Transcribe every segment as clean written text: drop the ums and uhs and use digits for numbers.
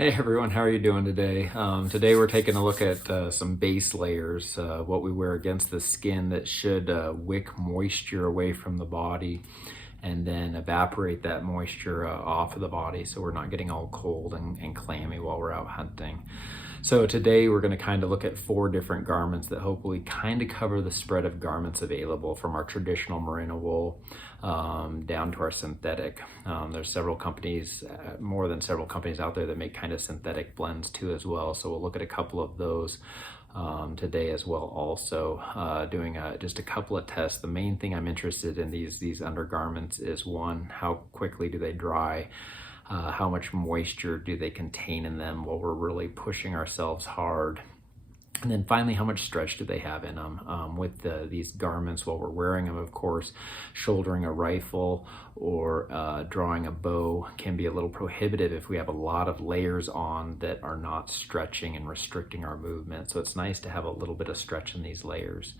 Hey everyone, how are you doing today? Today we're taking a look at some base layers, what we wear against the skin that should wick moisture away from the body and then evaporate that moisture off of the body so we're not getting all cold and clammy while we're out hunting. So today we're going to kind of look at 4 different garments that hopefully kind of cover the spread of garments available from our traditional merino wool down to our synthetic. There's several companies, more than several companies out there that make kind of synthetic blends too as well. So we'll look at a couple of those today as well, also doing just a couple of tests. The main thing I'm interested in these undergarments is, one, how quickly do they dry? How much moisture do they contain in them while we're really pushing ourselves hard? And then finally, how much stretch do they have in them? With these garments while we're wearing them, of course, shouldering a rifle or drawing a bow can be a little prohibitive if we have a lot of layers on that are not stretching and restricting our movement. So it's nice to have a little bit of stretch in these layers.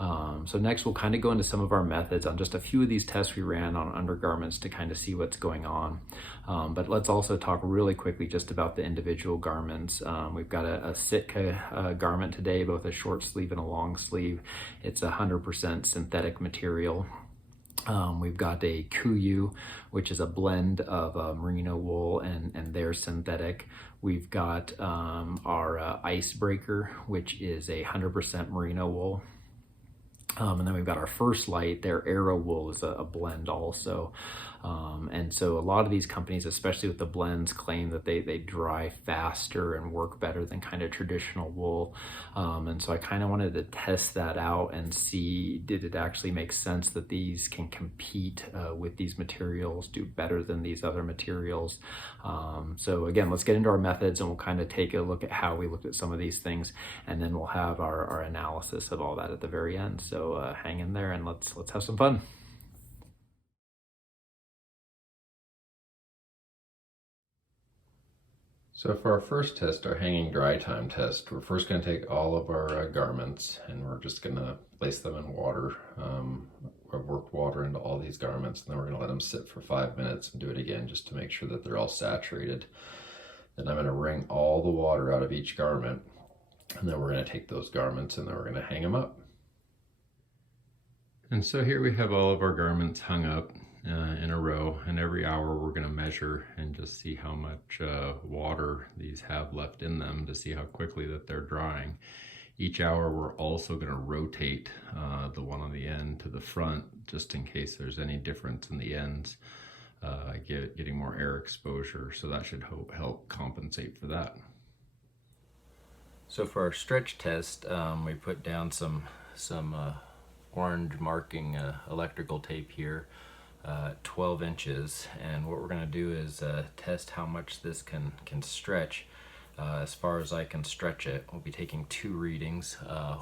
So next we'll kind of go into some of our methods on just a few of these tests we ran on undergarments to kind of see what's going on. But let's also talk really quickly just about the individual garments. We've got a Sitka garment today, both a short sleeve and a long sleeve. It's 100% synthetic material. We've got a KUIU, which is a blend of merino wool and their synthetic. We've got our Icebreaker, which is 100% merino wool. And then we've got our First Lite. Their arrow wool is a blend also. And so a lot of these companies, especially with the blends, claim that they dry faster and work better than kind of traditional wool. And so I kind of wanted to test that out and see, did it actually make sense that these can compete with these materials, do better than these other materials. So again, let's get into our methods and we'll kind of take a look at how we looked at some of these things, and then we'll have our analysis of all that at the very end. So hang in there and let's have some fun. So for our first test, our hanging dry time test, we're first going to take all of our garments and we're just going to place them in water. I've worked water into all these garments, and then we're going to let them sit for 5 minutes and do it again just to make sure that they're all saturated. Then I'm going to wring all the water out of each garment, and then we're going to take those garments and then we're going to hang them up. And so here we have all of our garments hung up in a row, and every hour we're going to measure and just see how much water these have left in them to see how quickly that they're drying. Each hour we're also going to rotate the one on the end to the front just in case there's any difference in the ends, getting more air exposure, so that should help compensate for that. So for our stretch test, we put down some orange marking electrical tape here, 12 inches, and what we're going to do is test how much this can stretch. As far as I can stretch it, we'll be taking 2 readings,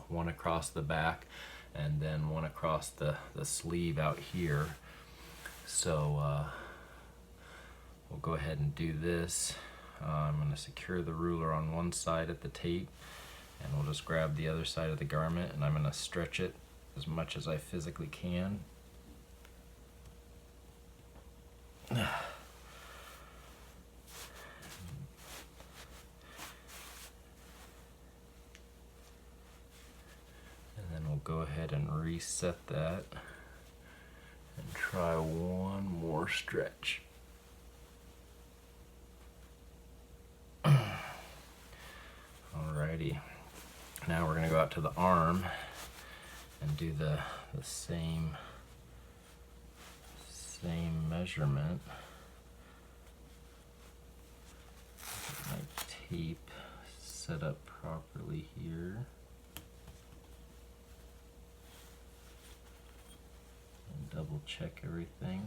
one across the back and then one across the sleeve out here. So we'll go ahead and do this. I'm going to secure the ruler on one side at the tape, and we'll just grab the other side of the garment, and I'm going to stretch it as much as I physically can. And then we'll go ahead and reset that and try one more stretch. Alrighty, now we're going to go out to the arm and do the same measurement. Get my tape set up properly here. And double check everything.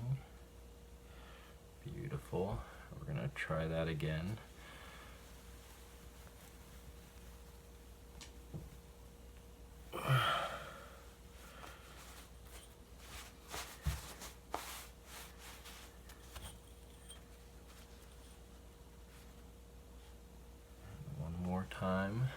Beautiful. We're going to try that again. Time.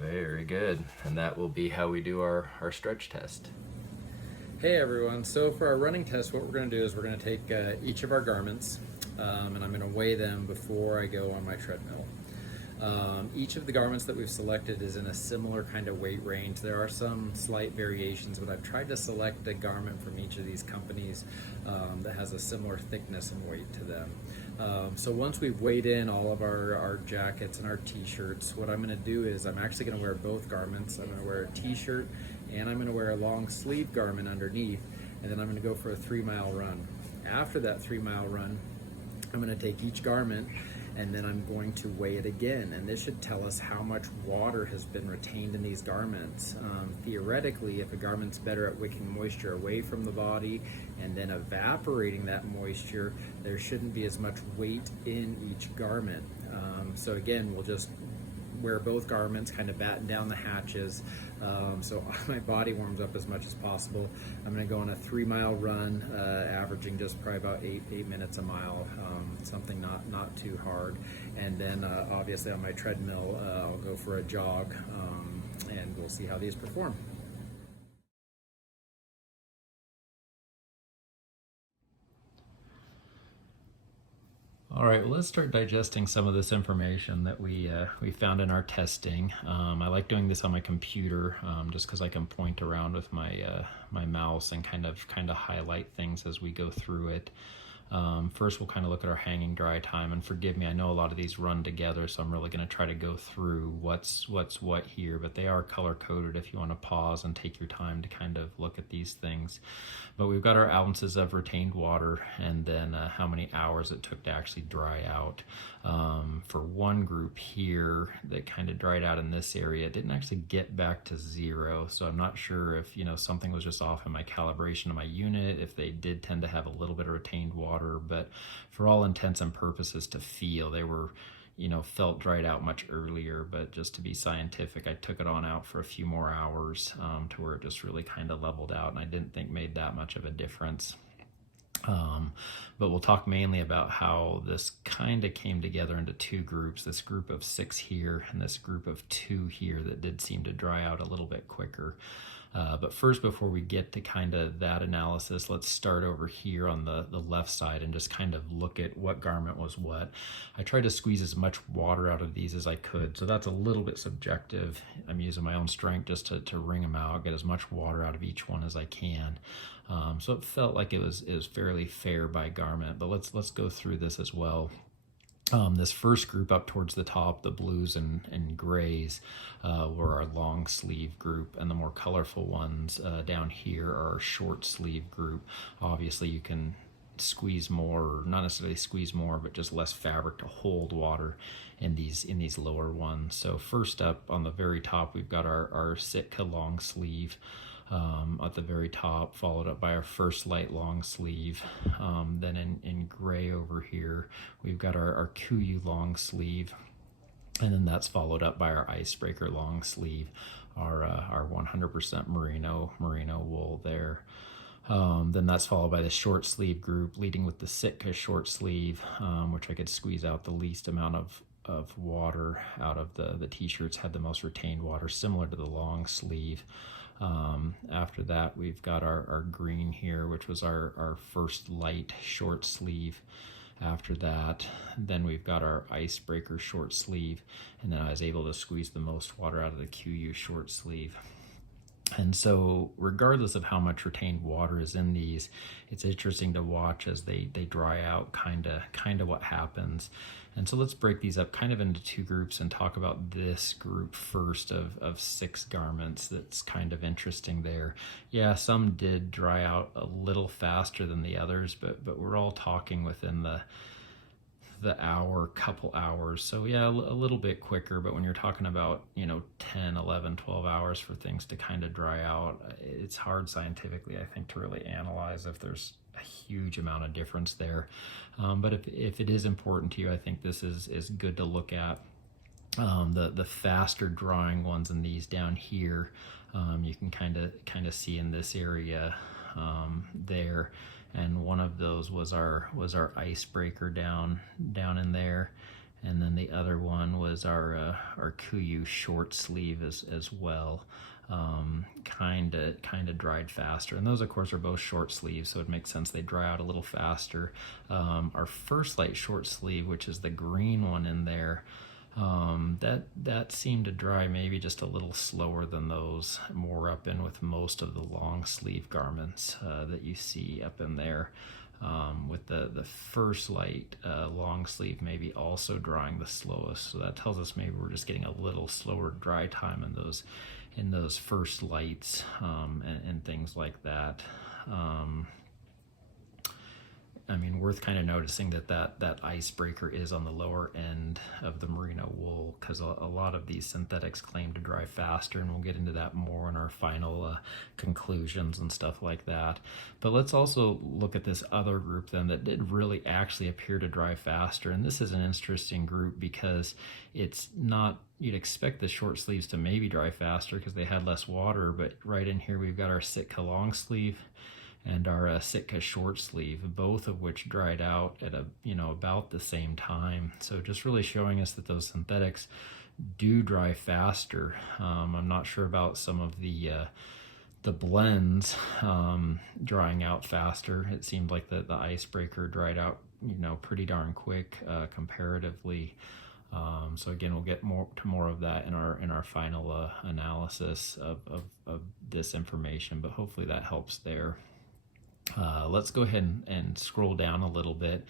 Very good, and that will be how we do our stretch test. Hey everyone, so for our running test, what we're going to do is we're going to take each of our garments and I'm going to weigh them before I go on my treadmill. Each of the garments that we've selected is in a similar kind of weight range. There are some slight variations, but I've tried to select a garment from each of these companies that has a similar thickness and weight to them. So once we've weighed in all of our jackets and our t-shirts, what I'm going to do is I'm actually going to wear both garments. I'm going to wear a t-shirt and I'm going to wear a long sleeve garment underneath, and then I'm going to go for a 3-mile run. After that 3-mile run, I'm going to take each garment and then I'm going to weigh it again, and this should tell us how much water has been retained in these garments. Theoretically, if a garment's better at wicking moisture away from the body and then evaporating that moisture, there shouldn't be as much weight in each garment. So again, we'll just wear both garments, kind of batten down the hatches, so my body warms up as much as possible. I'm going to go on a 3-mile run, averaging just probably about 8 minutes a mile, something not too hard. And then obviously on my treadmill, I'll go for a jog, and we'll see how these perform. All right, well, let's start digesting some of this information that we found in our testing. I like doing this on my computer just because I can point around with my mouse and kind of highlight things as we go through it. First, we'll kind of look at our hanging dry time, and forgive me, I know a lot of these run together, so I'm really going to try to go through what's what here, but they are color coded if you want to pause and take your time to kind of look at these things. But we've got our ounces of retained water, and then how many hours it took to actually dry out. For one group here that kind of dried out in this area, it didn't actually get back to 0, so I'm not sure if something was just off in my calibration of my unit, if they did tend to have a little bit of retained water, but for all intents and purposes to feel, they were felt dried out much earlier. But just to be scientific, I took it on out for a few more hours to where it just really kind of leveled out, and I didn't think made that much of a difference. But we'll talk mainly about how this kind of came together into 2 groups, this group of 6 here and this group of 2 here that did seem to dry out a little bit quicker. But first, before we get to kind of that analysis, let's start over here on the left side and just kind of look at what garment was what. I tried to squeeze as much water out of these as I could, so that's a little bit subjective. I'm using my own strength just to wring them out, get as much water out of each one as I can. So it felt like it was fairly fair by garment, but let's go through this as well. This first group up towards the top, the blues and grays, were our long sleeve group, and the more colorful ones down here are our short sleeve group. Obviously you can squeeze more, or not necessarily squeeze more, but just less fabric to hold water in these lower ones. So first up on the very top, we've got our Sitka long sleeve at the very top, followed up by our First Lite long sleeve. Then in gray over here, we've got our KUIU long sleeve, and then that's followed up by our Icebreaker long sleeve, our 100% merino wool there. Then that's followed by the short sleeve group, leading with the Sitka short sleeve, which I could squeeze out the least amount of water out of the t-shirts, had the most retained water, similar to the long sleeve. After that, we've got our green here, which was our First Lite short sleeve. After that, then we've got our Icebreaker short sleeve, and then I was able to squeeze the most water out of the KUIU short sleeve. And so regardless of how much retained water is in these, it's interesting to watch as they dry out kind of what happens. And so let's break these up kind of into 2 groups and talk about this group first of 6 garments. That's kind of interesting there. Yeah, some did dry out a little faster than the others, but we're all talking within the couple hours. So yeah, a little bit quicker, but when you're talking about 10, 11, 12 hours for things to kind of dry out, it's hard scientifically, I think, to really analyze if there's a huge amount of difference there. But if it is important to you, I think this is good to look at. The faster drying ones in these down here, you can kind of see in this area there. And one of those was our Icebreaker down in there, And then the other one was our KUIU short sleeve as well. Kind of dried faster, and those of course are both short sleeves, so it makes sense they dry out a little faster. Our First Lite short sleeve, which is the green one in there, that seemed to dry maybe just a little slower than those, more up in with most of the long sleeve garments that you see up in there. With the First Lite long sleeve maybe also drying the slowest, so that tells us maybe we're just getting a little slower dry time in those First Lights and things like that. I mean, worth kind of noticing that Icebreaker is on the lower end of the merino wool, because a lot of these synthetics claim to dry faster, and we'll get into that more in our final conclusions and stuff like that. But let's also look at this other group then that did really actually appear to dry faster, and this is an interesting group because it's not, you'd expect the short sleeves to maybe dry faster because they had less water, but right in here we've got our Sitka long sleeve and our Sitka short sleeve, both of which dried out at about the same time. So just really showing us that those synthetics do dry faster. I'm not sure about some of the blends drying out faster. It seemed like the Icebreaker dried out pretty darn quick comparatively. So again, we'll get more of that in our final analysis of this information, but hopefully that helps there. Let's go ahead and scroll down a little bit,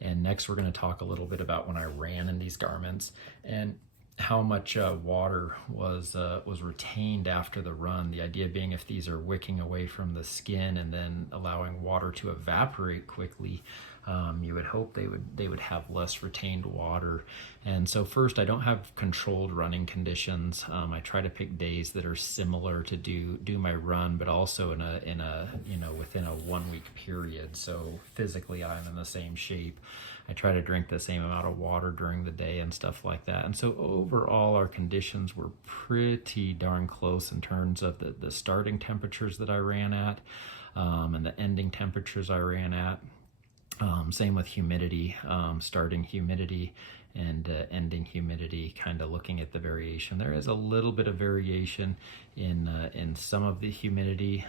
and next we're going to talk a little bit about when I ran in these garments and how much water was retained after the run. The idea being, if these are wicking away from the skin and then allowing water to evaporate quickly, you would hope they would have less retained water. And so first, I don't have controlled running conditions. I try to pick days that are similar to do my run, but also in a within a 1 week period. So physically, I'm in the same shape. I try to drink the same amount of water during the day and stuff like that. And so overall, our conditions were pretty darn close in terms of the starting temperatures that I ran at and the ending temperatures I ran at. Same with humidity, starting humidity and ending humidity, kind of looking at the variation. There is a little bit of variation in some of the humidity.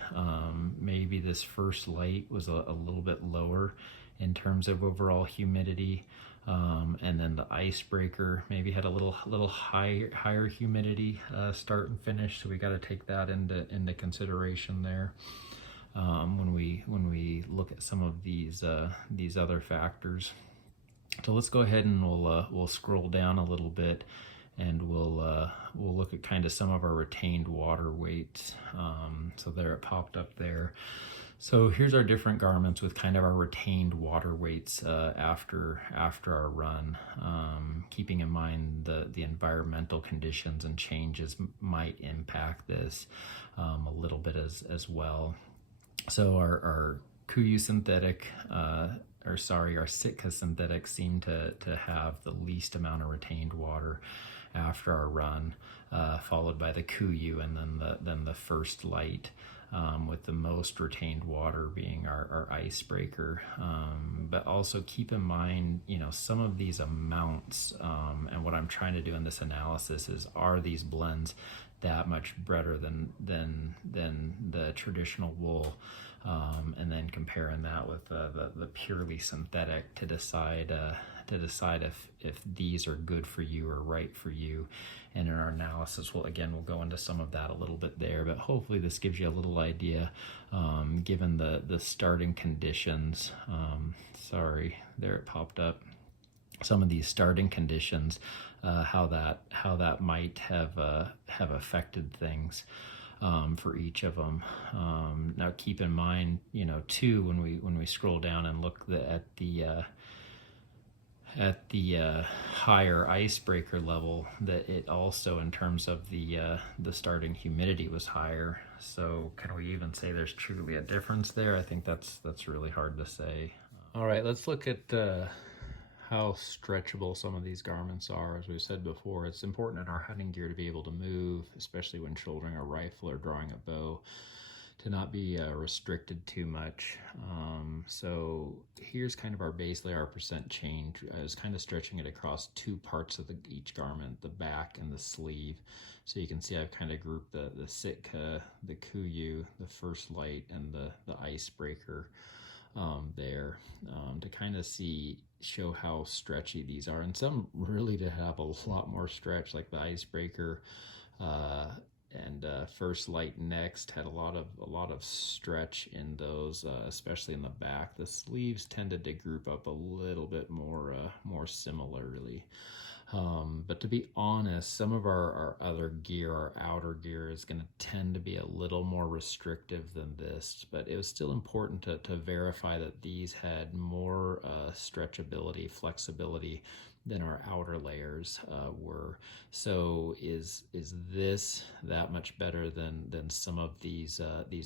Maybe this First Lite was a little bit lower in terms of overall humidity. And then the Icebreaker maybe had a little higher humidity start and finish, so we got to take that into consideration there. When we look at some of these other factors. So let's go ahead and we'll scroll down a little bit, and we'll look at kind of some of our retained water weights. So there, it popped up there. So here's our different garments with kind of our retained water weights after our run, keeping in mind the environmental conditions and changes might impact this a little bit as well. So our KUIU synthetic, our Sitka synthetic seemed to have the least amount of retained water after our run, followed by the KUIU and then the First Lite, with the most retained water being our Icebreaker. But also keep in mind, some of these amounts, and what I'm trying to do in this analysis is, are these blends that much better than the traditional wool, and then comparing that with the purely synthetic to decide if these are good for you or right for you. And in our analysis, we'll go into some of that a little bit there, but hopefully this gives you a little idea, given the starting conditions. Sorry, there it popped up. Some of these starting conditions, how that might have affected things for each of them. Now keep in mind, too, when we scroll down and look at the higher Icebreaker level, that it also, in terms of the starting humidity, was higher. So can we even say there's truly a difference there? I think that's really hard to say. All right, let's look at how stretchable some of these garments are. As we've said before, it's important in our hunting gear to be able to move, especially when shouldering a rifle or drawing a bow, restricted too much. So here's kind of our base layer, our percent change. I was kind of stretching it across two parts of each garment, the back and the sleeve. So you can see I've kind of grouped the Sitka, the KUIU, the First Lite, and the Icebreaker there to kind of show how stretchy these are, and some really to have a lot more stretch, like the Icebreaker and First Lite next had a lot of stretch in those, especially in the back. The sleeves tended to group up a little bit more similarly. But to be honest, some of our other gear, our outer gear, is going to tend to be a little more restrictive than this. But it was still important to verify that these had more stretchability, flexibility than our outer layers were. So is this that much better than some of these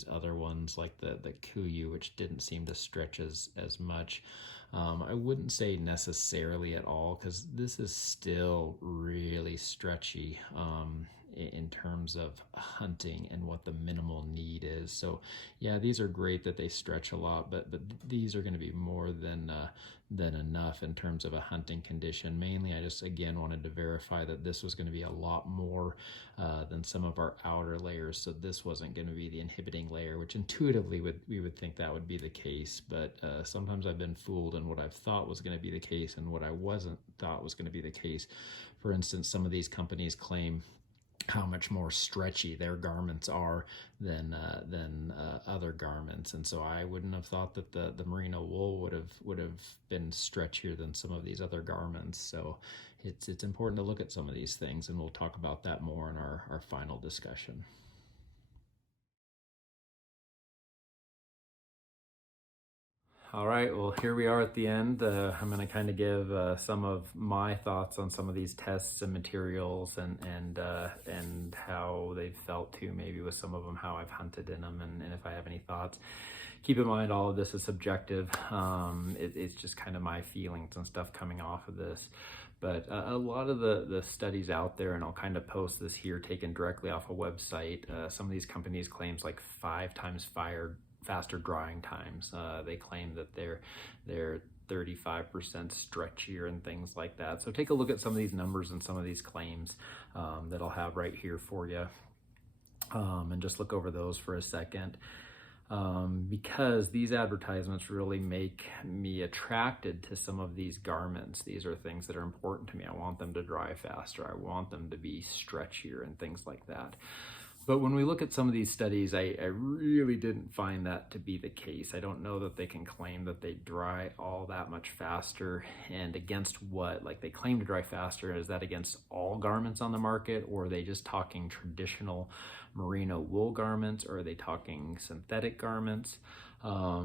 other ones, like the KUIU, which didn't seem to stretch as much? I wouldn't say necessarily at all, because this is still really stretchy in terms of hunting and what the minimal need is. So yeah, these are great that they stretch a lot, but these are going to be more than enough in terms of a hunting condition. Mainly, I just again wanted to verify that this was going to be a lot more than some of our outer layers, so this wasn't going to be the inhibiting layer, which intuitively we would think that would be the case. But sometimes I've been fooled in what I've thought was going to be the case and what I wasn't thought was going to be the case. For instance, some of these companies claim how much more stretchy their garments are than other garments, and so I wouldn't have thought that the merino wool would have been stretchier than some of these other garments. So it's important to look at some of these things, and we'll talk about that more in our final discussion. All right, well, here we are at the end. I'm going to kind of give some of my thoughts on some of these tests and materials, and how they've felt too, maybe with some of them, how I've hunted in them, and if I have any thoughts. Keep in mind, all of this is subjective. It's just kind of my feelings and stuff coming off of this. But a lot of the studies out there, and I'll kind of post this here, taken directly off a website. Some of these companies claims like 5 times faster drying times. They claim that they're 35% stretchier and things like that. So take a look at some of these numbers and some of these claims that I'll have right here for you, and just look over those for a second. Because these advertisements really make me attracted to some of these garments. These are things that are important to me. I want them to dry faster. I want them to be stretchier and things like that. But when we look at some of these studies, I really didn't find that to be the case. I don't know that they can claim that they dry all that much faster, and against what? Like, they claim to dry faster. Is that against all garments on the market, or are they just talking traditional merino wool garments, or are they talking synthetic garments? I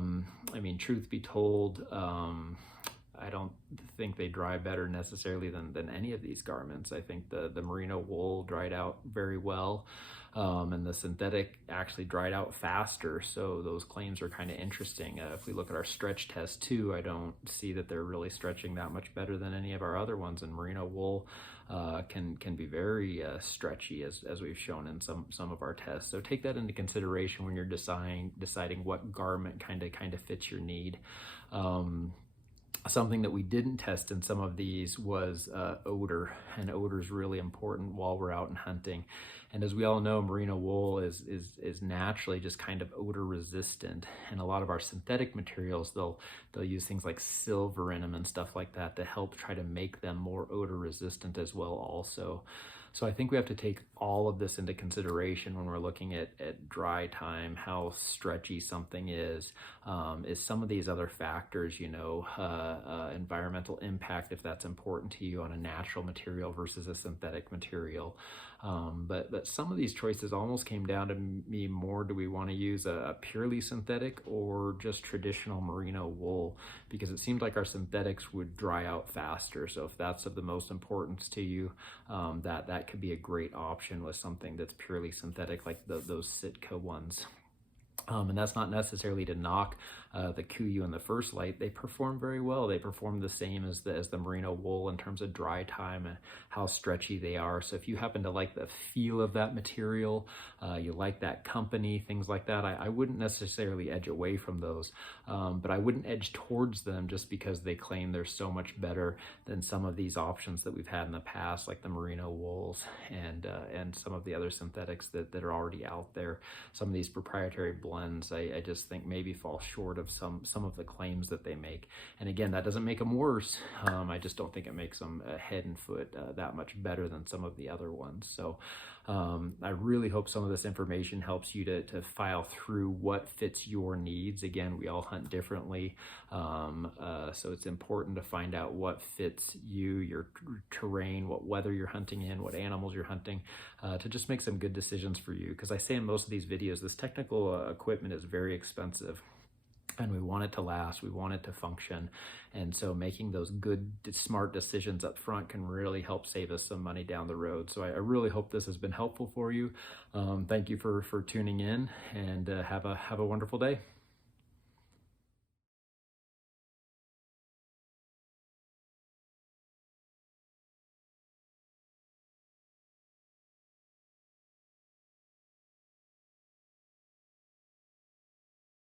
mean, truth be told, I don't think they dry better necessarily than any of these garments. I think the merino wool dried out very well, and the synthetic actually dried out faster. So those claims are kind of interesting. If we look at our stretch test too, I don't see that they're really stretching that much better than any of our other ones. And merino wool can be very stretchy, as we've shown in some of our tests. So take that into consideration when you're deciding what garment kind of fits your need. Something that we didn't test in some of these was odor, and odor is really important while we're out and hunting. And as we all know, merino wool is naturally just kind of odor resistant. And a lot of our synthetic materials, they'll use things like silver in them and stuff like that to help try to make them more odor resistant as well also. So I think we have to take all of this into consideration when we're looking at dry time, how stretchy something is some of these other factors, environmental impact, if that's important to you, on a natural material versus a synthetic material. But some of these choices almost came down to me more, do we want to use a purely synthetic or just traditional merino wool? Because it seemed like our synthetics would dry out faster. So if that's of the most importance to you, that could be a great option with something that's purely synthetic, like those Sitka ones. And that's not necessarily to knock the KUIU and the First Lite. They perform very well. They perform the same as the merino wool in terms of dry time and how stretchy they are. So if you happen to like the feel of that material, you like that company, things like that, I wouldn't necessarily edge away from those, but I wouldn't edge towards them just because they claim they're so much better than some of these options that we've had in the past, like the merino wools and some of the other synthetics that are already out there. Some of these proprietary blends, I just think maybe fall short of some of the claims that they make. And again, that doesn't make them worse. I just don't think it makes them head and foot that much better than some of the other ones. So I really hope some of this information helps you to file through what fits your needs. Again, we all hunt differently, so it's important to find out what fits you, your terrain, what weather you're hunting in, what animals you're hunting, to just make some good decisions for you. Because I say in most of these videos, this technical equipment is very expensive. And we want it to last, we want it to function. And so making those good, smart decisions up front can really help save us some money down the road. So I really hope this has been helpful for you. Thank you for tuning in, and have a wonderful day.